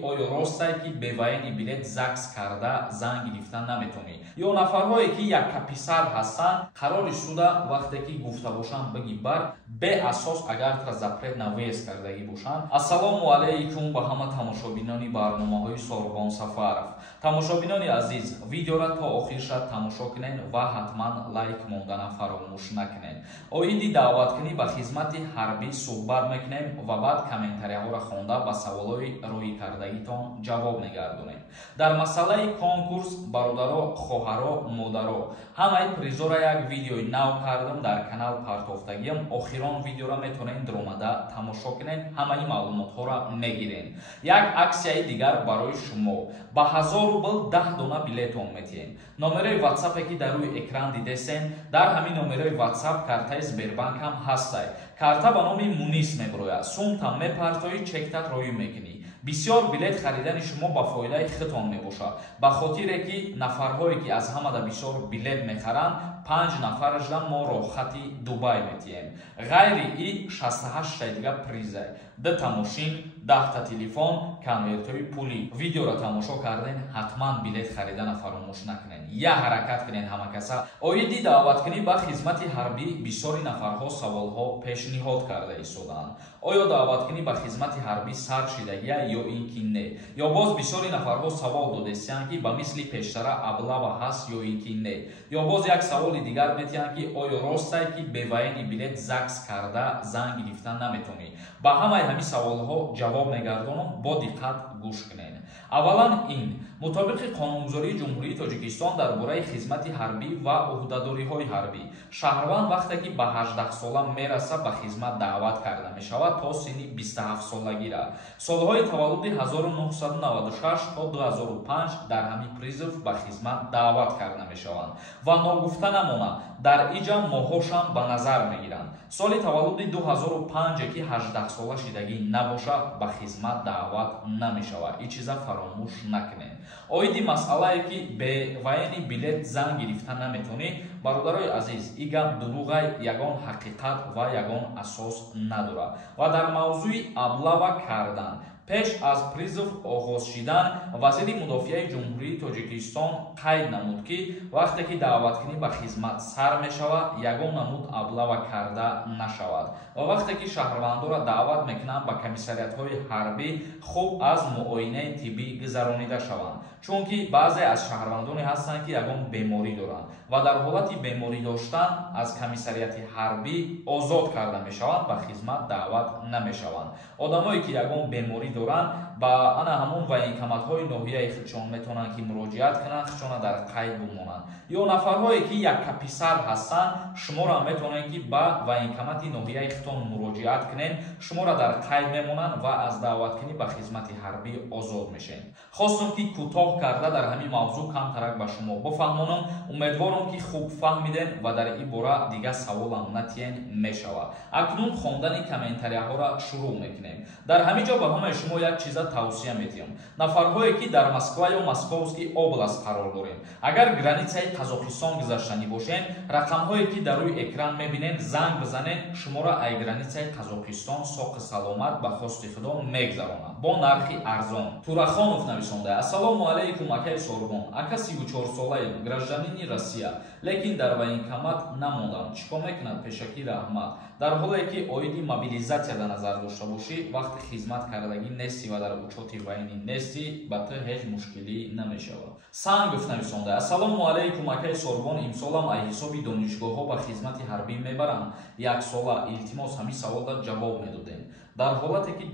آیا راسته که به وین بلیت زکس کرده زنگ گرفتن نمیتونی یا نفرهایی که یک پسر هستن قرارش شده وقتی که گفته باشن بگی بر به اساس اگر تر زپرت نویس کردگی باشن. السلام علیکم به همه تماشابینانی برنامه‌های ساربان سفر. تماشابینانی عزیز، ویدیو را تا آخرش تماشا کنین و حتما لایک موندن فراموش نکنین. اویدی دعوت کنی به خدمت حربی صحبت میکنیم و بعد کامنتاری ها را خونده به سوالای روی کردگیتان جواب نگردونیم. در مسئله کنکورس برادرها، خواهرها، مادرها همه پریزا را یک ویدیوی نو کردم در کانال پرتافتگیم. آخران ویدیو را میتونین در اومده تماشا کنین، همه معلومات ها را میگیرین. یک اکسیای دیگر برای شما با 1000 روبل 10 دونه بلیت میتین. نمره واتساپ که در روی اکران دیدین، در همین نمره واتساپ کارت سبربانک هم هست. کارت به نام مونیس میبروید. سوم تا میپرتایی چکتت روی میکنی. بسیار بلیت خریدن شما با فایده خودتان میباشد. به خاطر که نفرهایی که از همه بسیار بلیت میخرند 5 نفرش را ما راحتی دبی میتیم. غیر ای 68 دیگه پریزه. 10 تا ماشین، 10 تا تلفن، کنورتای پولی. ویدیو را تماشا کردین حتما بلیت خریدن فراموش نکنین. یا حرکت کنین همه کسا. اویدی دعوت کنی با خدمت حربی بسیاری نفرها سوالها پیشنهاد کرده ایستادن. آیا دعوت کنی با خدمت حربی سر شدگی یا اینکه نه؟ یا باز بسیاری نفرها سوال دادستن که با مثل پیشتر ابلا هست یا اینکه نه؟ یا باز یک سوال دیگر میتونن که آیا راسته که به وین بلیت زکس کرده زنگ گرفتن نمیتونی؟ با همین سوالها جواب میگردونم، با دقت گوش کنین. اولا این مطابق قانونگذاری جمهوری تاجیکستان درباره خدمت حربی و عهدهداری‌های حربی، شهروند وقتی که به 18 ساله میرسه به خدمت دعوت کرده می شود تا سن 27 سالگی را. سالهای تولد 1996 تا 2005 در همین پریزو به خدمت دعوت کرده می شوند و ناگفته نمانه در اینجا ماهاشان به نظر می گیرند. سال تولد 2005 که 18 ساله شدگی نباشد به خدمت دعوت نمی شود. این چیزا فراموش نکنین. اویدی مسئله که به وین بلیت زنگ گرفتن نمیتونی، برادرای عزیز، این گپ دروغه، یگان حقیقت و یگان اساس نداره. و در موضوع ابلاغ کردن پیش از پریزو آغاز شدن، وزیر مدافع جمهوری تاجیکستان قید نمود که وقتی که دعوت کنی به خدمت سر می شود یگان نمود ابلاغ کرده نشود و وقتی که شهروندان را دعوت میکنند به کمیساریات های حربی خوب از معاینه طبی گذرانیده شوند، چون که بعضی از شهروندان هستند که یگان بیماری دارند و در حالت بیماری داشتن از کمیساریات حربی آزاد کرده می شوند و خدمت دعوت نمی شوند. آدمایی که یگان بیماری دارند با انا همون و اینکامات های ناحیه خودشان میتونن که مراجعت کنند، خودشان در قید بمونند. یا نفرهایی که یک پسر هستند شما را میتونن که با و اینکامات ناحیه خودتان مراجعت کنین، شما را در قید میمونن و از دعوت کنی به خدمت حربی آزاد میشین. خواستم که کوتاه کرده در همین موضوع کم ترک به شما بفهمونم. امیدوارم که خوب فهمیدین و در این باره دیگه سوالم نتین میشود. اکنون خواندن کامنتاری ها را شروع میکنیم. در همین جا به همه شما یک چیز توصیه میتیم. نفرهایی که در مسکو یا مسکووسکی اوبلاست قرار دارین، اگر گرانیتای قزاقستان گذشتنی باشین، رقم هایی که در روی اکران میبینین زنگ بزنین، شما را ای گرانیتای قزاقستان ساق سلامت به خواست خدا میگذرانم با نرخی ارزان. تورخانوف نویسنده: السلام علیکم اکای سوربون. اکا 34 ساله گражданин روسیه، لیکن در военкомат نموندم. چیکار میکند پیشکی رحمت؟ در حالی که اویدی موبیلیزاسیا در نظر داشته باشی، وقت خدمت کردگی نیستی و در اوچاتی وینی نیستی، با تو هیچ مشکلی نمیشود. سانگوف نویسنده: السلام علیکم اکای سوربون. امسالم ای حسابی دانشگاه ها به خدمت حربی میبرم. یک ساله التماس همین سوالات جواب میدادیم. در حالتی که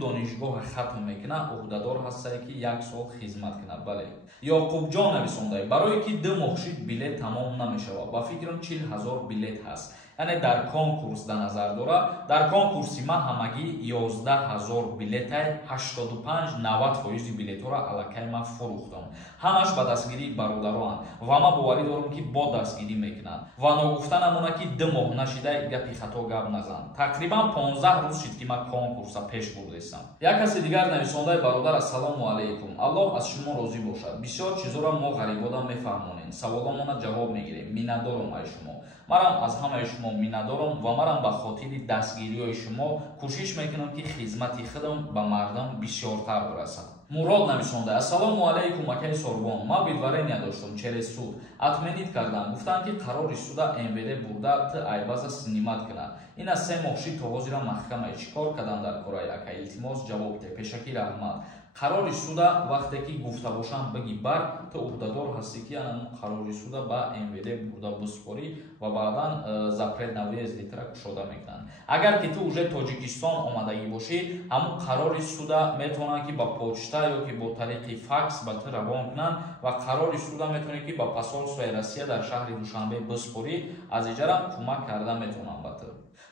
دانشگاه ختم میکنه عهدهدار هستی که یک سال خدمت کنه. بله. یعقوب جان نویسنده: برای که 2 ماه شد بلیت تمام نمیشود. با فکرم 40,000 بلیت هست. یعنی در کنکورس در نظر داره. در کنکورسی ما همگی 11,000 بلیت 85-90% بلیت را الکی ما فروختم. همش با دستگیری برادران و ما باوری دارم که با دستگیری میکنند و نگفتن نمونه که 2 ماه نشده گپی خطا گپ نزن. تقریبا 15 روز شد که ما کنکورس پیش بردم. یک کسی دیگر نویسنده: برادر السلام علیکم، الله از شما راضی باشد. بسیار چیزا را ما غریبا میفهمونیم، سوالامون جواب میگیریم. میندارم ای شما. مرام از همه شما шумо миннатдорам ва манам ба хотири дастгириҳои шумо кӯшиш мекунам ки хизмати худам ба мардам бисёртар бурасад. Мурод нависонда: ассалому алайкум акаи Сорбон, ман видварения доштам через суд. Отменит кардам. Гуфтанд ки қарори суда МВД бурда ты айбаза снимат кунад. Ина 3 моҳши тоғозира маҳкамаи чикор кадан дар кораи ака? Илтимос ҷавоб де. Пешакир Аҳмад. Қарори суда вақте ки гуфта бошам баги бар ту уҳдадор ҳасти ки анам қарори суда ба МВД бурда биспорӣ ва баъдан запрет на въезди тра кушода мекунанд. Агар ки ту уже Тоҷикистон омадагӣ бошӣ, ҳамун қарори суда метавонанд ки ба почта ё ки бо тариқи факс ба ту равон кунанд ва қарори суда метавонӣ ки ба посолствои Россия дар шаҳри Душанбе биспорӣ. аз иҷарам кӯмак карда метавонам ба ту.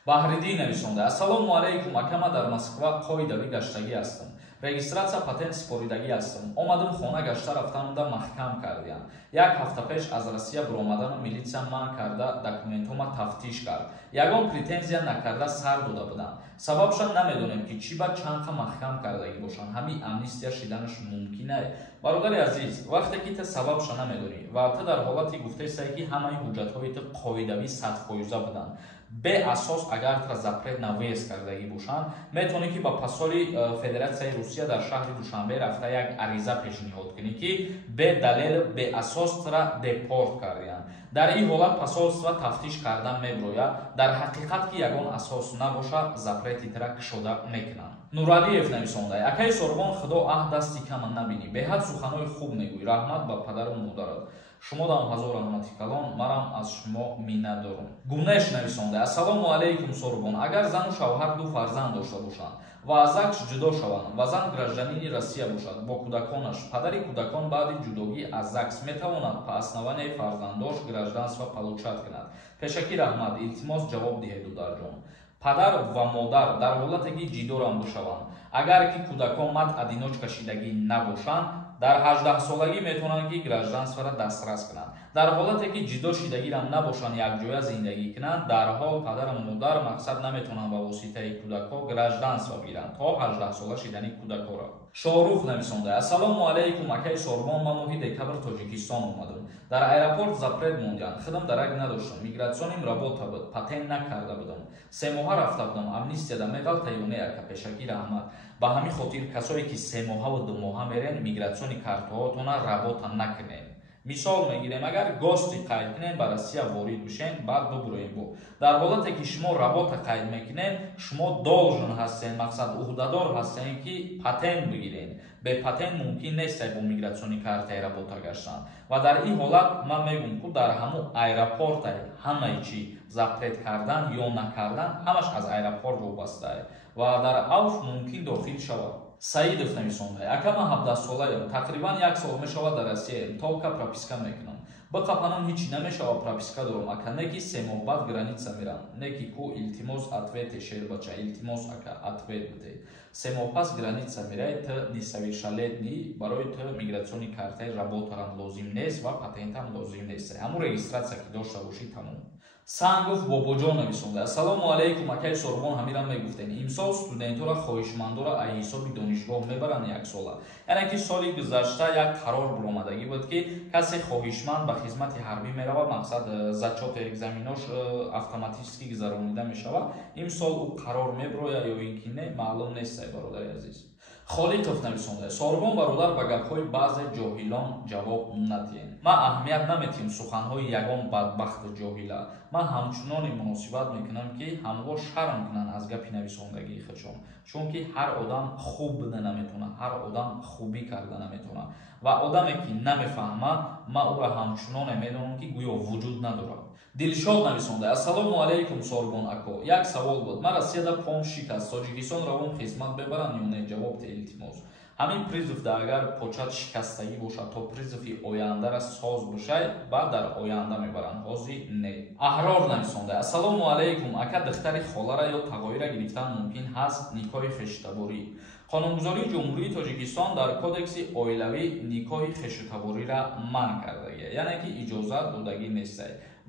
Баҳриддин нависонда: ассалому алайкум ака, ман дар Москва қоидави гаштагӣ ҳастам. Регистратсия патент споридагӣ ҳастам. Омадам хона гашта рафтануда маҳкам кардиям. 1 ҳафта пеш аз Россия биромадану милитсия ман карда документома тафтиш кард. Ягон претензия накарда сар дода будам. Сабабша намедонем ки чӣ ба чанқа маҳкам кардагӣ бошанд. Ҳамин амнистия шиданаш мумкин аст. Бародари азиз, вақте ки ту сабабша намедонӣ ва ту дар ҳолати гуфтаистаи ки ҳамаи ҳуҷҷатҳои ту қоидави 100% буданд, бе асос агар тра запрет на въезд кардагӣ бошанд, метавонӣ ки ба посоли Федератсияи Русия дар шаҳри Душанбе рафта як ариза пешниҳод кунӣ ки бе далел бе асос тра депорт кардиянд. дар ин ҳолат посолства тафтиш кардан меброяд. дар ҳақиқат ки ягон асос набошад, запрети тра кушода мекунанд. Нуралиев нависонда: акаи Сорбон, худо аҳд дасти кама набинӣ. Беҳад суханои хуб мегӯӣ. Раҳмат ба падару модарат. шумо дам ҳазор раҳмати калон. Марам аз шумо миннатдорам. Гунеш нависонда: ассалому алайкум Сорбон, агар зану шавҳар 2 фарзанд дошта бошанд ва аз ЗАГС ҷудо шаванд ва зан гражданини Россия бошад бо кӯдаконаш, падари кӯдакон баъди ҷудогӣ аз ЗАГС метавонад па основанияи фарзанддош гражданство получат кунад. Пешакир Аҳмад, илтимос ҷавоб диҳед дударҷон. Падар ва модар дар ҳолате ки ҷидорам бишаванд, агар ки кӯдакон мад адиноҷ кашидагӣ набошанд, дар 18 солагӣ метавонанд ки гражданствора дастрас кунанд. дар ҳолате ки ҷидо шидагирам набошанд, якҷоя зиндагӣ кунанд, дарҳол падару модар мақсад наметавонанд ба воситаи кӯдакҳо гражданство гиранд то 18 сола шидани кӯдакҳоро. Шорух нависонда: ассалому алайкум акаи Сорбон, ман моҳи декабр Тоҷикистон омадам. дар аэропорт запрет мондианд. худам дарак надоштам. мигратсионим работа буд. патент накарда будам. 3 моҳа рафта будам. амнистияда меғалта ё не ака? Пешакир Аҳмад. ба ҳамин хотир касое ки 3 моҳаву 2 моҳа мерен, мигратсиони картаҳотона работа накунед. Мисол мегирем, агар гости қайд кунем ба Россия ворид бишем, баъд бубуроем бо. дар ҳолате ки шумо работа қайд мекунем, шумо должен ҳастен, мақсад уҳдадор ҳастен ки патент бигирен. бе патент мумкин нест бо мигратсиони картаи работа гаштан. ва дар ин ҳолат ман мегӯям ки дар ҳамун аэропорта ҳамаи чӣ запрет кардан ё накардан ҳамаш аз аэропорт вобаста аст ва дар авф мумкин дохил шавад. Саидов нависонда: ака, ман 17 солаям, тақрибан 1 сол мешавад дар Россияям, толка прописка мекунам. Биқапанам ҳичи намешавад, прописка дорам ака, не ки 3 моҳ баъд граница мерам, не ки ку илтимос ответе шербача, илтимос ака ответ бите. 3 моҳ пас граница мерай, ты несовершеннолетний, барои ты мигратсиони картаи работарам лозим нест ва патентам лозим нест. ҳамун регистратсия ки дошта бошӣ тамом. Сангов Бобоҷон нависонда: ассалому алайкум акаи Сорбон, ҳамирам мегуфтем имсол студентора хоҳишмандора аз ҳисоби донишгоҳ мебаранд 1 сола. яъне ки соли гузашта як қарор биромадагӣ буд ки касе хоҳишманд ба хизмати ҳарбӣ меравад, мақсад зачоти экзаменош автоматически гузаронида мешавад. имсол ӯ қарор мебирояд ё ин ки не, маълум нест. бародари азиз. Холиқов нависонда: Сорбон бародар, ба гапҳои баъзе ҷоҳилон ҷавоб надиҳем. ман аҳамият наметиҳам суханҳои ягон бадбахти ҷоҳила. ман ҳамчуноне муносибат мекунам ки ҳамҳо шарм кунанд аз гапи нависондагии худшон, чунки ҳар одам хуб буда наметавонад, ҳар одам хубӣ карда наметавонад ва одаме ки намефаҳмад, ман ӯро ҳамчуноне медонам ки гӯё вуҷуд надорад. Дилшод нависонда: ассалому алайкум Сорбон ако, як савол буд. ман Россияда пом шикаст, Тоҷикистон равон хизмат бебаранд ё не? ҷавоб де илтимос. ҳамин призывда агар почат шикастагӣ бошад, то призиви ояндара соз бошад, баъд дар оянда мебаранд, ҳозир не. Аҳрор нависонда: ассалому алайкум ака, духтари холара ё тағоира гирифтан мумкин ҳаст? никоҳи хештаборӣ. қонунгузории ҷумҳурии Тоҷикистон дар кодекси оилавӣ никоҳи хештабориро манъ кардагӣ, яъне ки иҷозат додагӣ нест.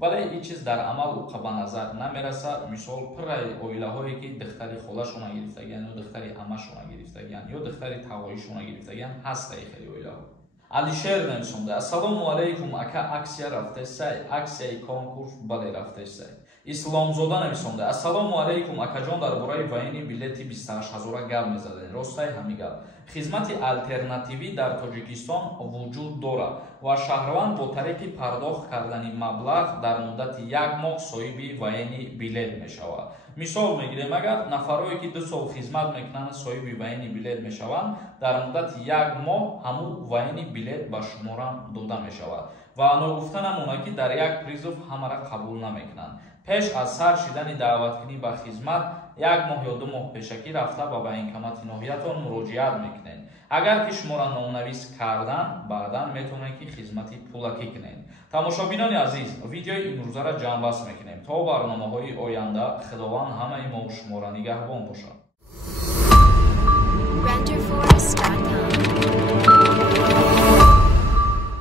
вале ин чиз дар амал уқа ба назар намерасад. мисол пурраи оилаҳое ки духтари холашона гирифтагиянд ё духтари амашона гирифтагиянд ё духтари тағоишона гирифтагиянд ҳастаи хеле оилаҳо. Алишер нависонда: ассалому алайкум ака, аксия рафтесай? аксияи конкурс бале рафтесай. исломзода нависонда: ассалому алайкум акаҷон, дар бораи ваени билети 28000 гап мезадем. Ростай ҳами гап. Хизмати алтернативӣ дар Тоҷикистон вуҷуд дорад ва шаҳрванд бо тариқи пардохт кардани маблағ дар муддати 1 моҳ соҳиби ваени билет мешавад. Мисол мегирем, агар нафарое ки 2 сол хизмат мекунанд соҳиби ваени билет мешаванд, дар муддати 1 моҳ ҳаму ваени билет ба шумора дода мешавад ва ногуфта намона ки дар як призов ҳамаро қабул намекунанд. пеш аз сар шидани даъваткунӣ ба хизмат 1 моҳ ё 2 моҳ пешакӣ рафта ба военкомати ноҳиятон муроҷиат мекунед. агар ки шуморо номнавис карданд, баъдан метавонед ки хизмати пулакӣ кунед. тамошобинони азиз, видеои имрӯзаро ҷамъбаст мекунем. То барномаҳои оянда, худованд ҳамаи мо шуморо нигаҳбон бошад.